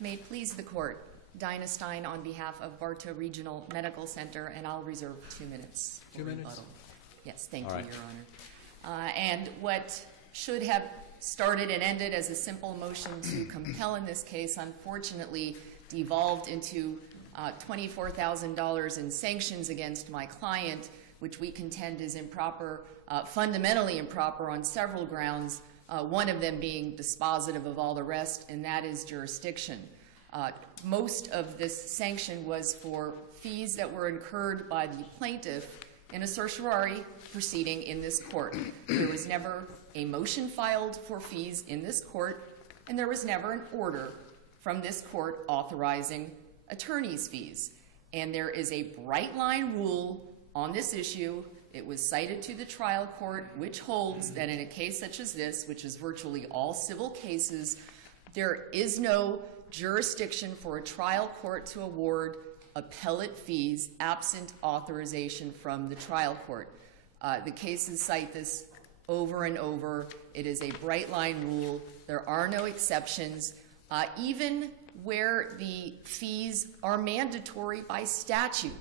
May it please the Court, Dinah Stein on behalf of Bartow Regional Medical Center, and I'll reserve 2 minutes for rebuttal. Yes, thank you, Your Honor. And what should have started and ended as a simple motion to compel in this case, unfortunately, devolved into $24,000 in sanctions against my client, which we contend is improper, fundamentally improper on several grounds, one of them being dispositive of all the rest, and that is jurisdiction. Most of this sanction was for fees that were incurred by the plaintiff in a certiorari proceeding in this court. There was never a motion filed for fees in this court, and there was never an order from this court authorizing attorney's fees. And there is a bright line rule on this issue. It was cited to the trial court, which holds that in a case such as this, which is virtually all civil cases, there is no jurisdiction for a trial court to award appellate fees absent authorization from the trial court. The cases cite this over and over. It is a bright line rule. There are no exceptions. Even where the fees are mandatory by statute,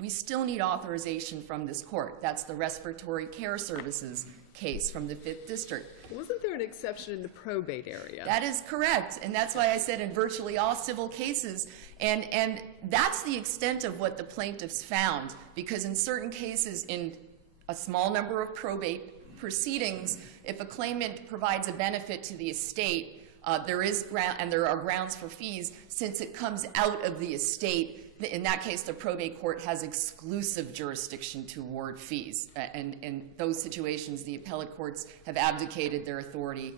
we still need authorization from this court. That's the respiratory care services case from the 5th District. Wasn't there an exception in the probate area? That is correct, and that's why I said in virtually all civil cases, and that's the extent of what the plaintiffs found, because in certain cases, in a small number of probate proceedings, if a claimant provides a benefit to the estate, there are grounds for fees. Since it comes out of the estate, in that case, the probate court has exclusive jurisdiction to award fees. And in those situations, the appellate courts have abdicated their authority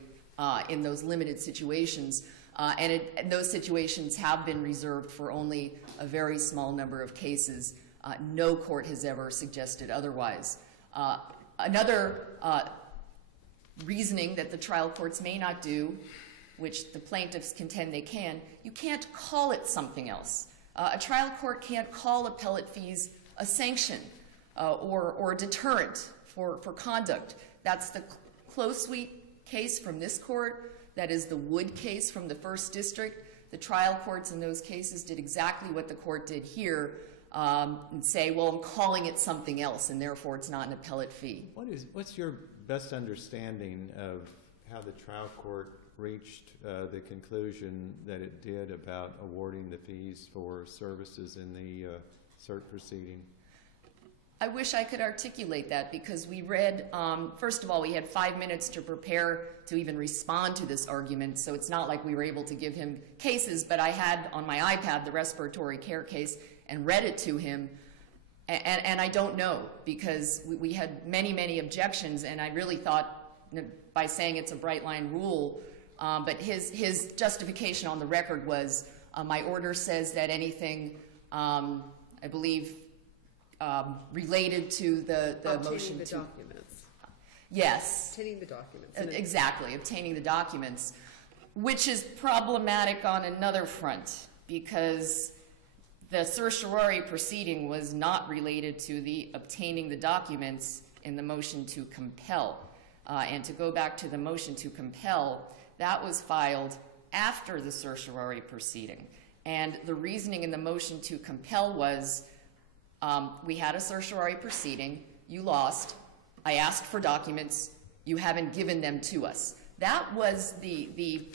in those limited situations. And those situations have been reserved for only a very small number of cases. No court has ever suggested otherwise. Another reasoning that the trial courts may not do, which the plaintiffs contend they can, you can't call it something else. A trial court can't call appellate fees a sanction or a deterrent for conduct. That's the Closewheat case from this court. That is the Wood case from the 1st District. The trial courts in those cases did exactly what the court did here and say, well, I'm calling it something else, and therefore it's not an appellate fee. What's your best understanding of how the trial court reached the conclusion that it did about awarding the fees for services in the cert proceeding? I wish I could articulate that, because we read, first of all, we had 5 minutes to prepare to even respond to this argument, so it's not like we were able to give him cases, but I had on my iPad the respiratory care case and read it to him, and I don't know, because we had many, many objections, and I really thought by saying it's a bright line rule, but his justification on the record was, my order says that anything, I believe, related to the motion to... Obtaining the documents. Yes. Obtaining the documents. Exactly, obtaining the documents, which is problematic on another front, because the certiorari proceeding was not related to the obtaining the documents in the motion to compel. And to go back to the motion to compel, that was filed after the certiorari proceeding. And the reasoning in the motion to compel was, we had a certiorari proceeding, you lost, I asked for documents, you haven't given them to us. That was the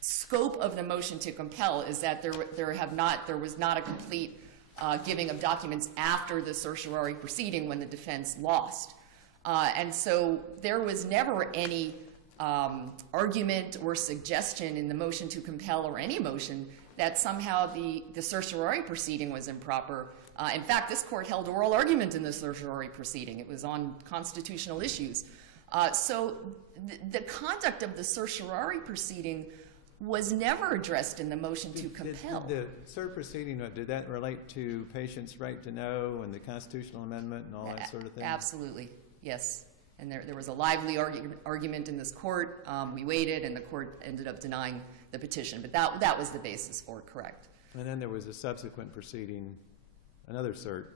scope of the motion to compel, is that there was not a complete giving of documents after the certiorari proceeding when the defense lost. And so there was never any argument or suggestion in the motion to compel or any motion that somehow the certiorari proceeding was improper. In fact, this court held oral argument in the certiorari proceeding. It was on constitutional issues. So the conduct of the certiorari proceeding was never addressed in the motion to compel. Did the cert proceeding, did that relate to patients' right to know and the constitutional amendment and all that sort of thing? Absolutely, yes. And there was a lively argument in this court. We waited, and the court ended up denying the petition. But that was the basis for it, correct. And then there was a subsequent proceeding, another cert.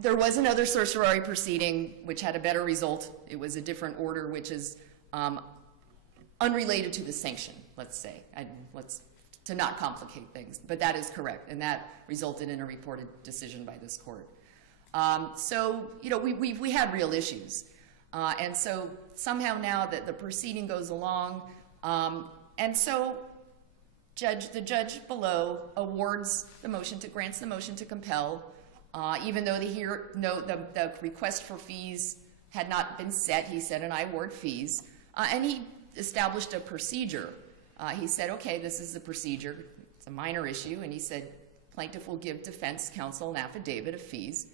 There was another certiorari proceeding which had a better result. It was a different order, which is unrelated to the sanction, let's say, and to not complicate things. But that is correct, and that resulted in a reported decision by this court. So, you know, we had real issues. And so somehow now that the proceeding goes along, and so the judge below awards the motion grants the motion to compel, even though the request for fees had not been set. He said, and I award fees. And he established a procedure. He said, okay, this is the procedure. It's a minor issue. And he said, plaintiff will give defense counsel an affidavit of fees.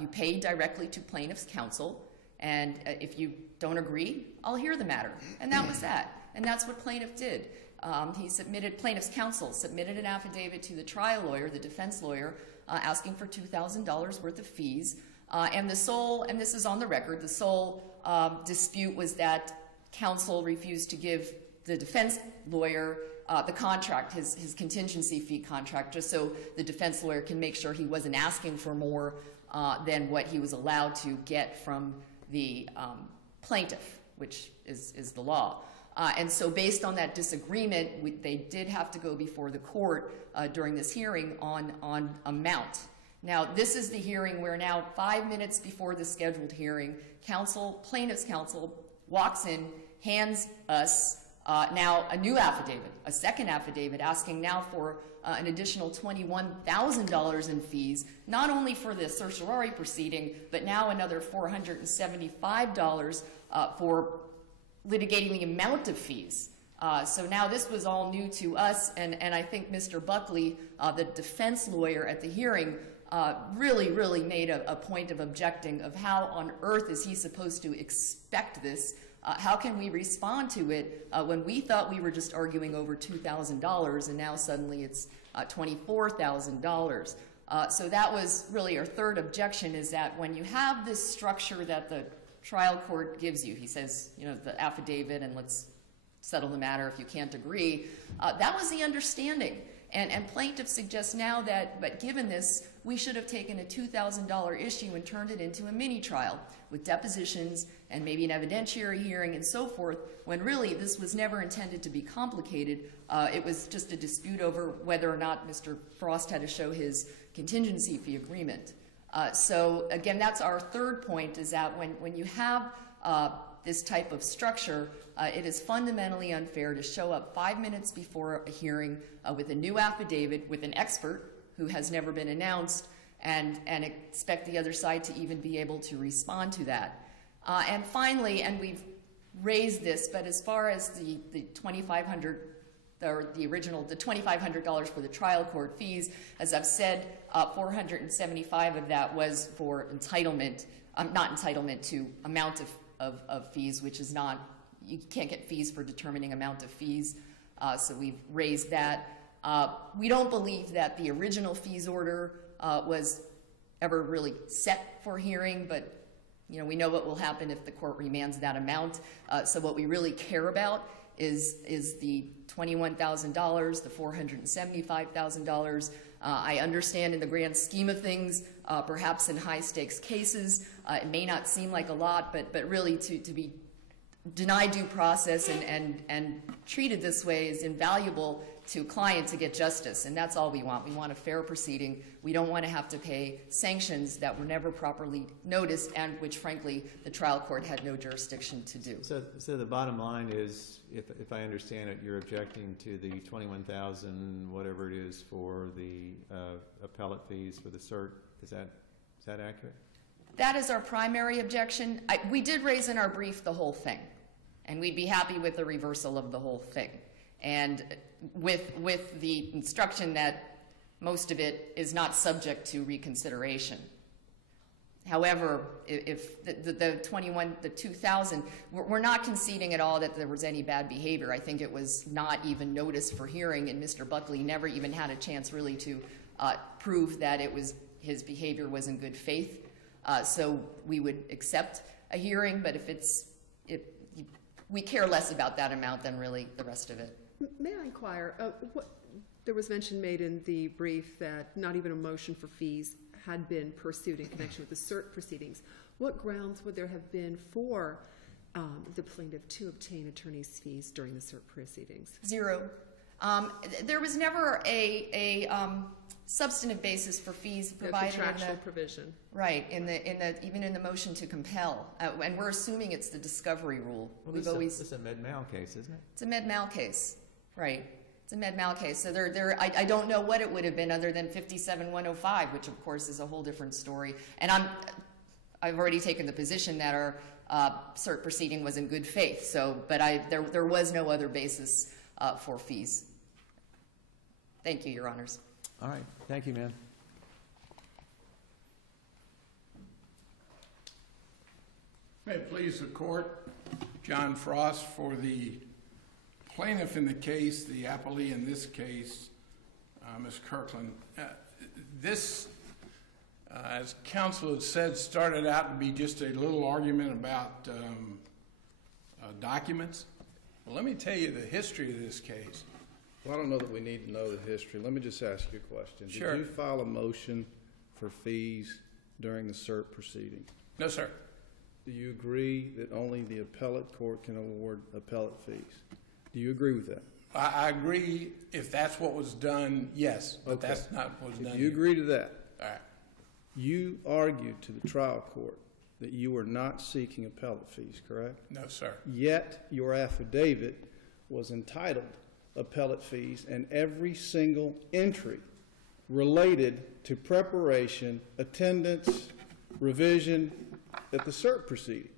You pay directly to plaintiff's counsel. And if you don't agree, I'll hear the matter. And that was that. And that's what plaintiff did. Plaintiff's counsel submitted an affidavit to the trial lawyer, the defense lawyer, asking for $2,000 worth of fees. And this is on the record, the sole dispute was that counsel refused to give the defense lawyer the contract, his contingency fee contract, just so the defense lawyer can make sure he wasn't asking for more than what he was allowed to get from the plaintiff, which is the law. And so based on that disagreement, they did have to go before the court during this hearing on amount. Now, this is the hearing where now 5 minutes before the scheduled hearing, plaintiff's counsel walks in, hands us now a new affidavit, a second affidavit, asking now for an additional $21,000 in fees, not only for the certiorari proceeding, but now another $475 for litigating the amount of fees. So now this was all new to us, and I think Mr. Buckley, the defense lawyer at the hearing, really made a point of objecting of how on earth is he supposed to expect this. How can we respond to it when we thought we were just arguing over $2,000 and now suddenly it's $24,000? So that was really our third objection, is that when you have this structure that the trial court gives you, he says, you know, the affidavit and let's settle the matter if you can't agree, that was the understanding. And plaintiff suggests now that, but given this, we should have taken a $2,000 issue and turned it into a mini trial with depositions and maybe an evidentiary hearing and so forth, when really this was never intended to be complicated. It was just a dispute over whether or not Mr. Frost had to show his contingency fee agreement. So again, that's our third point, is that when you have this type of structure, it is fundamentally unfair to show up 5 minutes before a hearing with a new affidavit with an expert who has never been announced and expect the other side to even be able to respond to that. And finally, and we've raised this, but as far as the $2,500, or the $2,500 for the trial court fees, as I've said, $475 of that was for entitlement, not entitlement to amount of fees, which is not, you can't get fees for determining amount of fees, so we've raised that. We don't believe that the original fees order was ever really set for hearing, but you know, we know what will happen if the court remands that amount. So what we really care about is the $21,000, the $475,000. I understand in the grand scheme of things, perhaps in high stakes cases, it may not seem like a lot, but really to be denied due process and treated this way is invaluable to a client to get justice, and that's all we want. We want a fair proceeding. We don't want to have to pay sanctions that were never properly noticed and which, frankly, the trial court had no jurisdiction to do. So the bottom line is, if I understand it, you're objecting to the $21,000, whatever it is, for the appellate fees for the cert. Is that accurate? That is our primary objection. We did raise in our brief the whole thing, and we'd be happy with the reversal of the whole thing. And with the instruction that most of it is not subject to reconsideration. However, if the $2,000, we're not conceding at all that there was any bad behavior. I think it was not even noticed for hearing, and Mr. Buckley never even had a chance really to prove that his behavior was in good faith. So we would accept a hearing, but we care less about that amount than really the rest of it. May I inquire, there was mention made in the brief that not even a motion for fees had been pursued in connection with the cert proceedings. What grounds would there have been for the plaintiff to obtain attorney's fees during the cert proceedings? Zero. There was never a substantive basis for fees provided contractual in the provision. Right, even in the motion to compel, and we're assuming it's the discovery rule. Well, this is a med-mal case, isn't it? It's a med-mal case, right? It's a med-mal case. So I don't know what it would have been other than 57-105, which of course is a whole different story. And I've already taken the position that our cert proceeding was in good faith. So, but there was no other basis for fees. Thank you, Your Honors. All right, thank you, ma'am. May it please the court, John Frost for the plaintiff in the case, the appellee in this case, Ms. Kirkland. This, as counsel has said, started out to be just a little argument about documents. Well, let me tell you the history of this case. Well, I don't know that we need to know the history. Let me just ask you a question. Sure. Did you file a motion for fees during the cert proceeding? No, sir. Do you agree that only the appellate court can award appellate fees? Do you agree with that? I agree if that's what was done, yes, but Okay. that's not what was done. If you agree to that, All right. you argued to the trial court that you were not seeking appellate fees, correct? No, sir. Yet your affidavit was entitled appellate fees, and every single entry related to preparation, attendance, revision at the cert proceeding.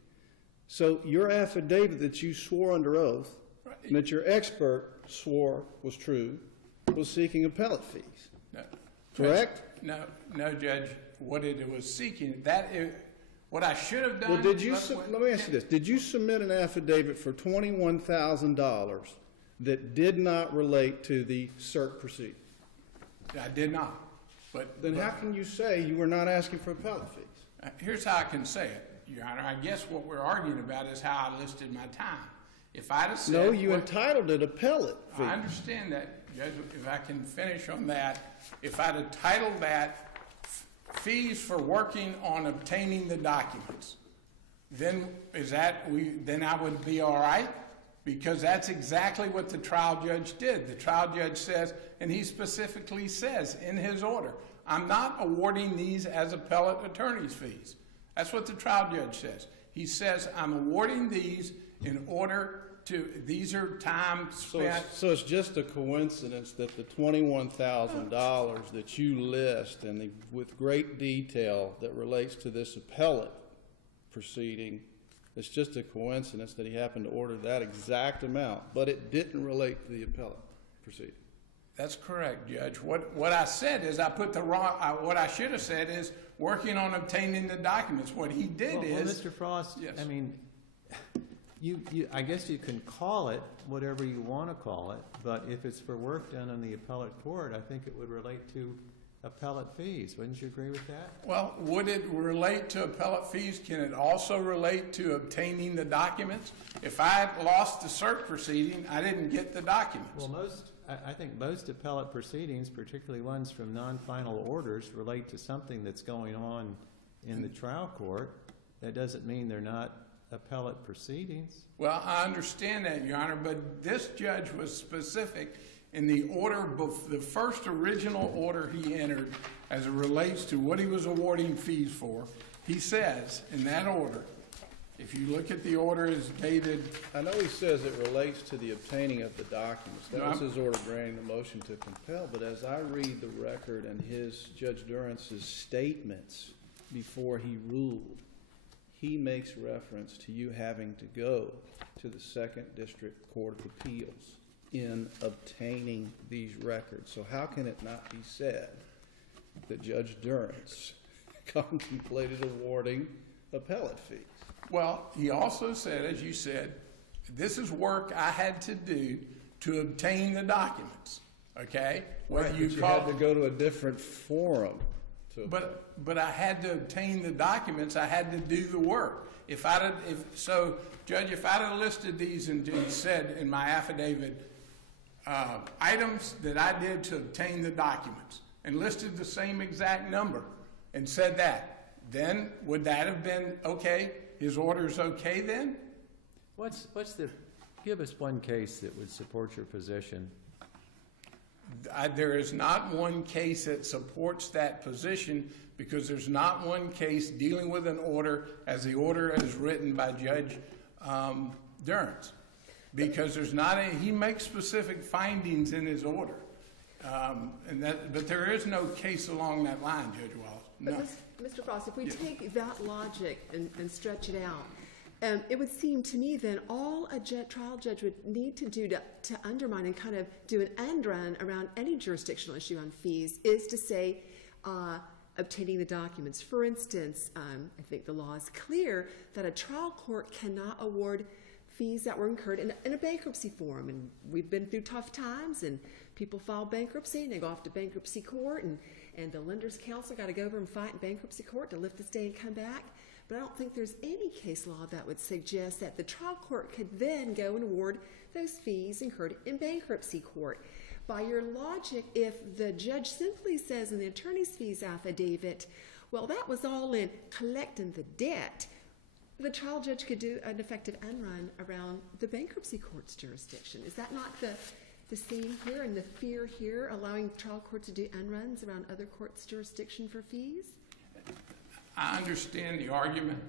So your affidavit that you swore under oath, and that your expert swore was true, was seeking appellate fees. No. Correct? No, Judge. What it was seeking, what I should have done. Well, let me ask you this. Did you submit an affidavit for $21,000 that did not relate to the cert proceeding? I did not. Then how can you say you were not asking for appellate fees? Here's how I can say it, Your Honor. I guess what we're arguing about is how I listed my time. If I'd have said... No, you entitled it appellate fees. I understand that, Judge. If I can finish on that, if I'd have titled that fees for working on obtaining the documents, then I would be all right, because that's exactly what the trial judge did. The trial judge says, and he specifically says in his order, I'm not awarding these as appellate attorney's fees. That's what the trial judge says. He says, I'm awarding these in order to, these are time spent. So it's just a coincidence that the $21,000 that you list and with great detail that relates to this appellate proceeding, it's just a coincidence that he happened to order that exact amount, but it didn't relate to the appellate proceeding. That's correct, Judge. What I said is I put the wrong, what I should have said is working on obtaining the documents. What he did is... Well, Mr. Frost, yes. I mean, I guess you can call it whatever you want to call it, but if it's for work done in the appellate court, I think it would relate to appellate fees. Wouldn't you agree with that? Well, would it relate to appellate fees? Can it also relate to obtaining the documents? If I lost the cert proceeding, I didn't get the documents. Well, I think most appellate proceedings, particularly ones from non-final orders, relate to something that's going on in the trial court. That doesn't mean they're not appellate proceedings. Well, I understand that, Your Honor, but this judge was specific in the order, the first original order he entered as it relates to what he was awarding fees for. He says in that order, if you look at the order as dated... I know he says it relates to the obtaining of the documents. That was his order granting the motion to compel, but as I read the record and Judge Durance's statements before he ruled, he makes reference to you having to go to the Second District Court of Appeals in obtaining these records. So how can it not be said that Judge Durance contemplated awarding appellate fees? Well, he also said, as you said, this is work I had to do to obtain the documents, okay? Whether you had to go to a different forum. But I had to obtain the documents. I had to do the work. So, Judge, if I'd have listed these and said in my affidavit items that I did to obtain the documents and listed the same exact number and said that, then would that have been okay? His order's okay then? Give us one case that would support your position. There is not one case that supports that position because there's not one case dealing with an order as the order is written by Judge Durrance. Because there's not he makes specific findings in his order. But there is no case along that line, Judge Wallace. No. Mr. Frost, if we take that logic and stretch it out, it would seem to me then all a trial judge would need to do to undermine and kind of do an end run around any jurisdictional issue on fees is to say obtaining the documents. For instance, I think the law is clear that a trial court cannot award fees that were incurred in a bankruptcy forum. And we've been through tough times, and people file bankruptcy, and they go off to bankruptcy court, and the lender's counsel got to go over and fight in bankruptcy court to lift the stay and come back. But I don't think there's any case law that would suggest that the trial court could then go and award those fees incurred in bankruptcy court. By your logic, if the judge simply says in the attorney's fees affidavit, well, that was all in collecting the debt, the trial judge could do an effective end run around the bankruptcy court's jurisdiction. Is that not the theme here and the fear here, allowing the trial court to do end runs around other courts' jurisdiction for fees? I understand the argument.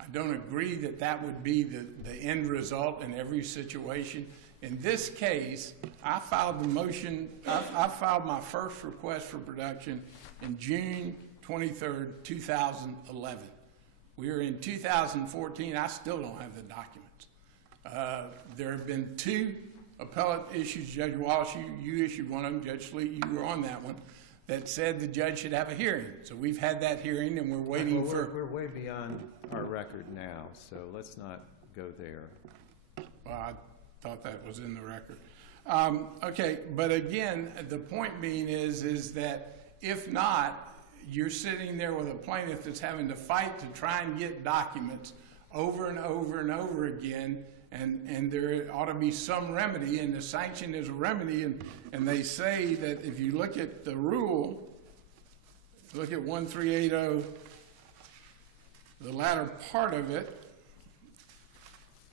I don't agree that that would be the end result in every situation. In this case, I filed the motion, I filed my first request for production in June 23rd, 2011. We are in 2014. I still don't have the documents. There have been 2 appellate issues. Judge Wallace, you issued one of them. Judge Sleet, you were on that one, that said the judge should have a hearing. So we've had that hearing, and we're waiting for... We're way beyond our record now, so let's not go there. Well, I thought that was in the record. Okay, but again, the point being is that if not, you're sitting there with a plaintiff that's having to fight to try and get documents over and over and over again, and there ought to be some remedy, and the sanction is a remedy, and they say that if you look at the rule, look at 1380, the latter part of it,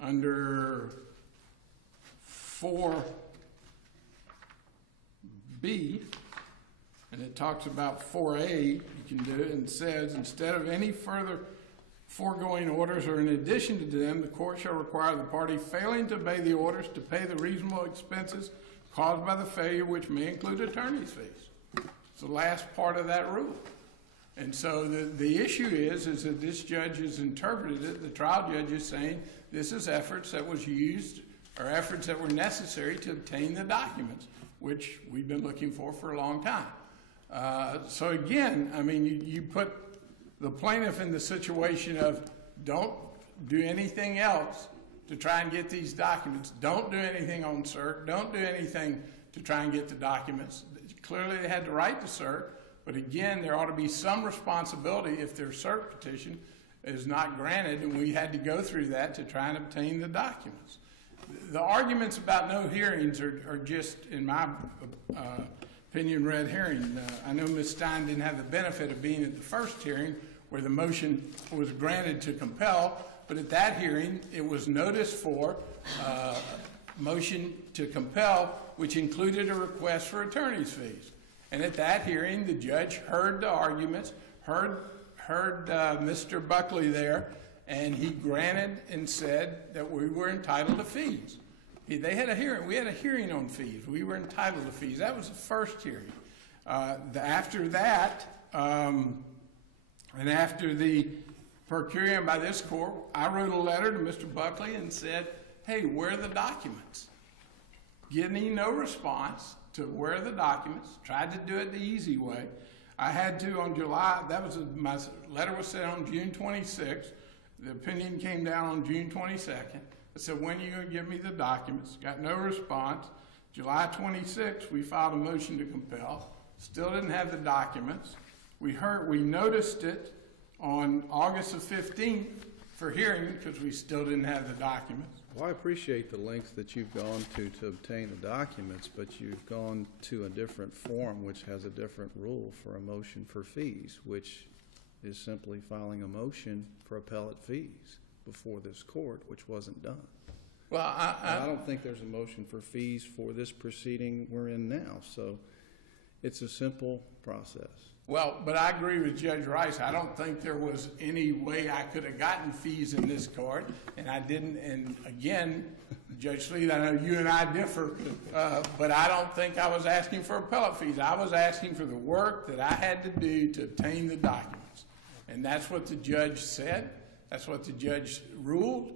under 4B, and it talks about 4A, you can do it, and says, instead of any further foregoing orders or in addition to them, the court shall require the party failing to obey the orders to pay the reasonable expenses caused by the failure, which may include attorney's fees. It's the last part of that rule. And so the issue is that this judge has interpreted it, the trial judge is saying this is efforts that was used or efforts that were necessary to obtain the documents, which we've been looking for a long time. So again, I mean, you put the plaintiff in the situation of don't do anything else to try and get these documents. Don't do anything on cert. Don't do anything to try and get the documents. Clearly they had the right to cert, but again, there ought to be some responsibility if their cert petition is not granted, and we had to go through that to try and obtain the documents. The arguments about no hearings are just, in my opinion, red herring. I know Ms. Stein didn't have the benefit of being at the first hearing where the motion was granted to compel, but at that hearing it was noticed for motion to compel, which included a request for attorney's fees. And at that hearing, the judge heard the arguments, heard Mr. Buckley there, and he granted and said that we were entitled to fees. They had a hearing. We had a hearing on fees. We were entitled to fees. That was the first hearing. After that, and after the per curiam by this court, I wrote a letter to Mr. Buckley and said, hey, where are the documents? Getting no response to where are the documents. Tried to do it the easy way. I had to on July, my letter was sent on June 26th. The opinion came down on June 22nd. I said, when are you going to give me the documents? Got no response. July 26th, we filed a motion to compel. Still didn't have the documents. We noticed it on August the 15th for hearing because we still didn't have the documents. Well, I appreciate the lengths that you've gone to obtain the documents, but you've gone to a different form which has a different rule for a motion for fees, which is simply filing a motion for appellate fees before this court, which wasn't done. Well, I don't think there's a motion for fees for this proceeding we're in now, so it's a simple process. well, but I agree with Judge Rice. I don't think there was any way I could have gotten fees in this court, and I didn't. And again, Judge Sleet, I know you and I differ, but I don't think I was asking for appellate fees. I was asking for the work that I had to do to obtain the documents. And that's what the judge said. That's what the judge ruled.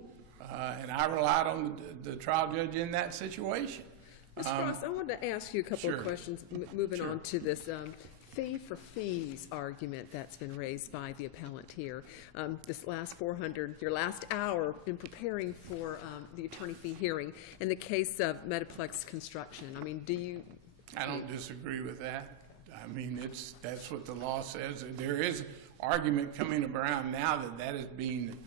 And I relied on the trial judge in that situation. Mr. Frost, I wanted to ask you a couple Sure. of questions, moving Sure. on to this fee for fees argument that's been raised by the appellant here. This last your last hour in preparing for the attorney fee hearing in the case of Metaplex Construction. I mean, I don't disagree with that. I mean, that's what the law says. There is argument coming around now that is being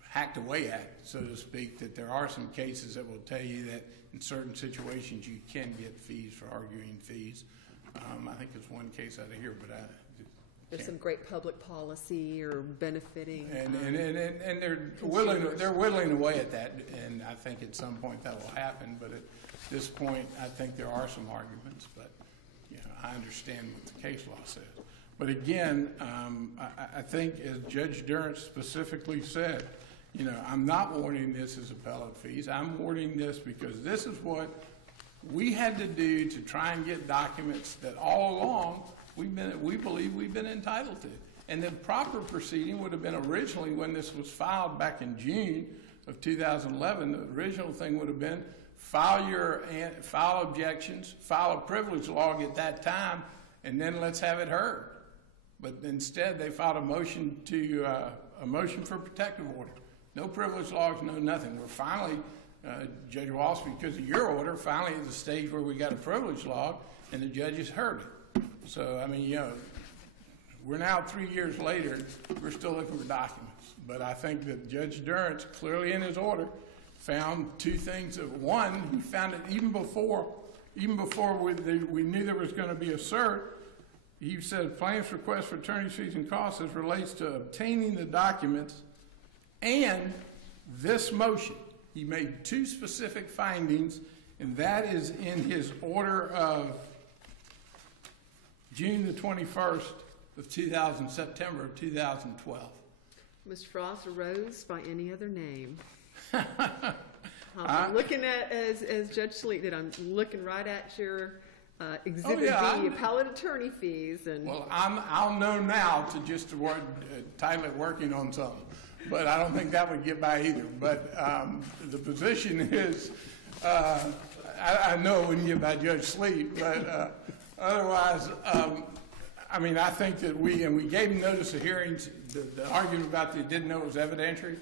hacked away at, so to speak, that there are some cases that will tell you that in certain situations you can get fees for arguing fees. I think there's one case out of here, but there's some great public policy or benefiting. And they're whittling away at that, and I think at some point that will happen. But at this point, I think there are some arguments. But I understand what the case law says. But again, I think as Judge Durrance specifically said, I'm not warning this as appellate fees. I'm warning this because this is what we had to do to try and get documents that all along we believe we've been entitled to. And the proper proceeding would have been originally when this was filed back in June of 2011. The original thing would have been file objections, file a privilege log at that time, and then let's have it heard. But instead, they filed a motion for protective order. No privilege logs, no nothing. We're finally, Judge Walsh, because of your order, finally at the stage where we got a privilege log, and the judges heard it. So, I mean, we're now 3 years later, we're still looking for documents. But I think that Judge Durrance, clearly in his order, found two things. One, he found it even before we knew there was going to be a cert. He said plaintiff's request for attorney's fees and costs as relates to obtaining the documents and this motion. He made two specific findings, and that is in his order of June the 21st of September of 2012. Mr. Frost arose by any other name. I'm looking at, as Judge Sleet did, I'm looking right at your Exhibit B, appellate attorney fees. Well, I'll know now to just title it working on something. But I don't think that would get by either. But the position is, I know it wouldn't get by Judge Sleet, but otherwise, I mean, I think that we gave him notice of hearings. The argument about they didn't know it was evidentiary.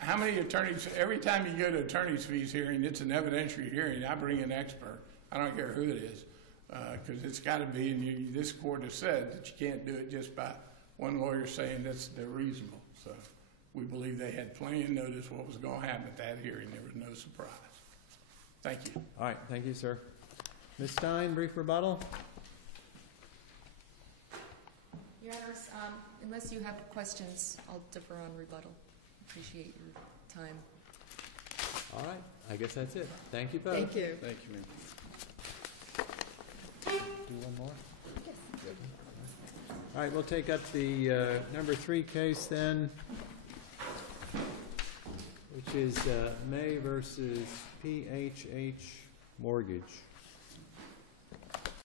How many attorneys, every time you go to attorney's fees hearing, it's an evidentiary hearing. I bring an expert. I don't care who it is, because it's got to be, and this court has said that you can't do it just by one lawyer saying they're reasonable. So we believe they had plenty of notice what was going to happen at that hearing. There was no surprise. Thank you. All right, thank you, sir. Ms. Stein, brief rebuttal. Your Honors, unless you have questions, I'll defer on rebuttal. Appreciate your time. All right, I guess that's it. Thank you both. Thank you. Thank you, ma'am. Do one more? Yes. All right, we'll take up the number 3 case then, which is May versus PHH Mortgage.